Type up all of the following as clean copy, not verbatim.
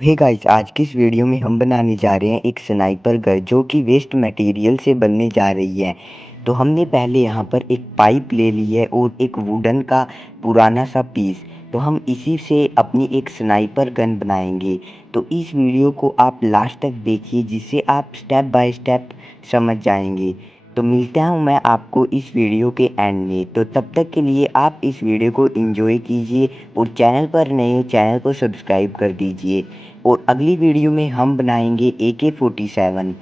Hey guys, आज की इस वीडियो में हम बनाने जा रहे हैं एक स्नाइपर गन जो कि वेस्ट मटेरियल से बनने जा रही है। तो हमने पहले यहाँ पर एक पाइप ले ली है और एक वुडन का पुराना सा पीस। तो हम इसी से अपनी एक स्नाइपर गन बनाएंगे। तो इस वीडियो को आप लास्ट तक देखिए जिससे आप स्टेप बाय स्टेप समझ जाएंगे। तो मिलता हूँ मैं आपको इस वीडियो के एंड में। तो तब तक के लिए आप इस वीडियो को एंजॉय कीजिए और चैनल पर नए हो चैनल को सब्सक्राइब कर दीजिए। और अगली वीडियो में हम बनाएंगे AK-47।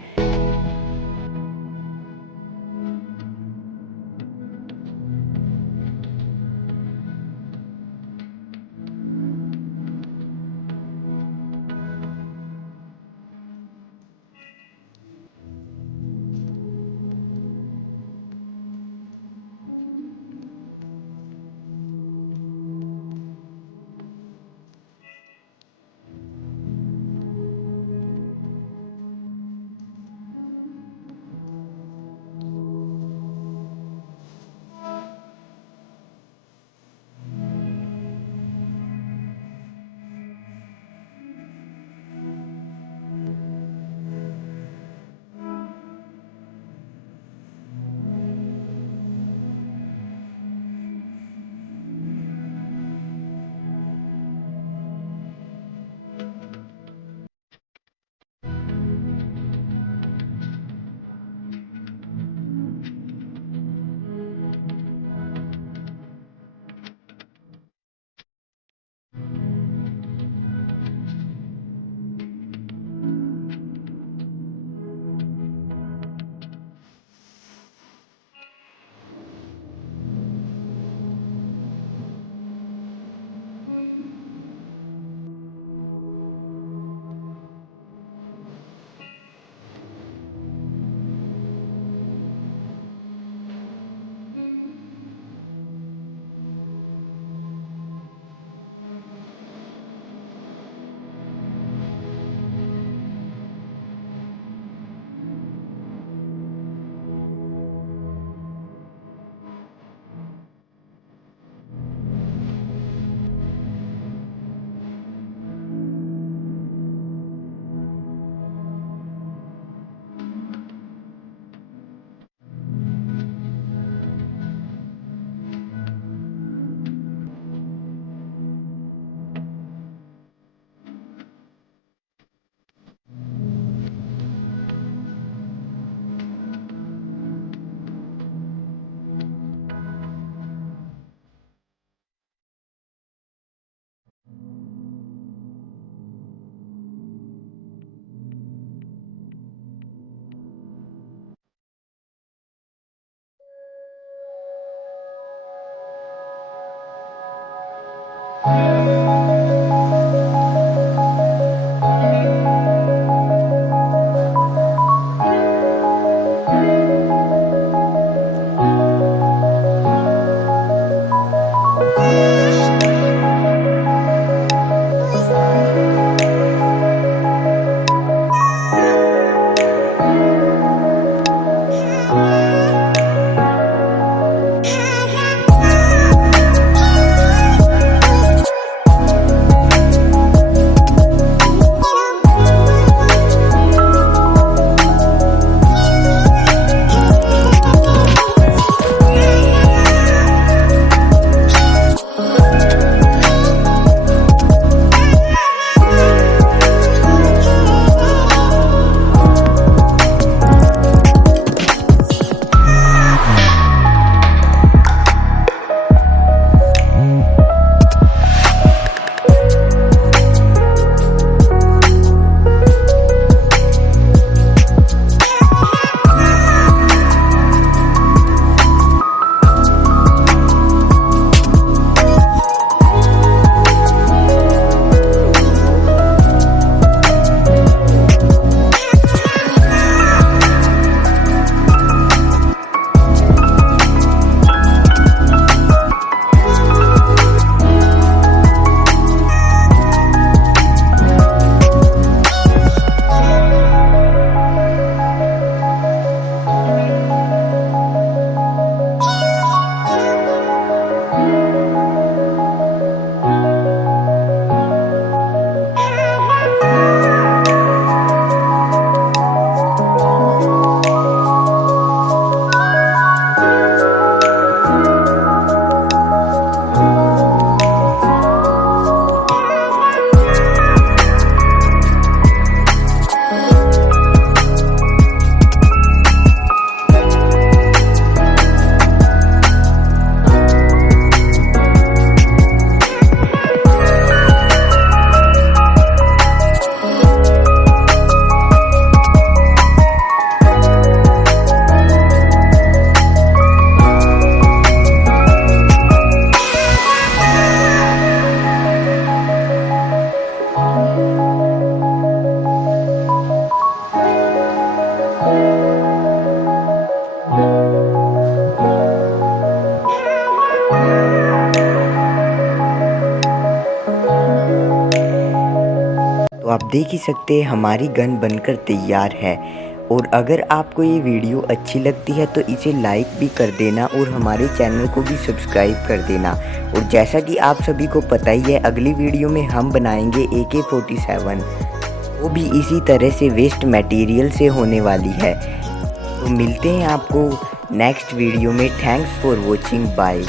देख ही सकते हैं हमारी गन बनकर तैयार है। और अगर आपको ये वीडियो अच्छी लगती है तो इसे लाइक भी कर देना और हमारे चैनल को भी सब्सक्राइब कर देना। और जैसा कि आप सभी को पता ही है, अगली वीडियो में हम बनाएंगे AK-47, वो भी इसी तरह से वेस्ट मटेरियल से होने वाली है। तो मिलते हैं आपको नेक्स्ट वीडियो में। Thanks for watching, bye.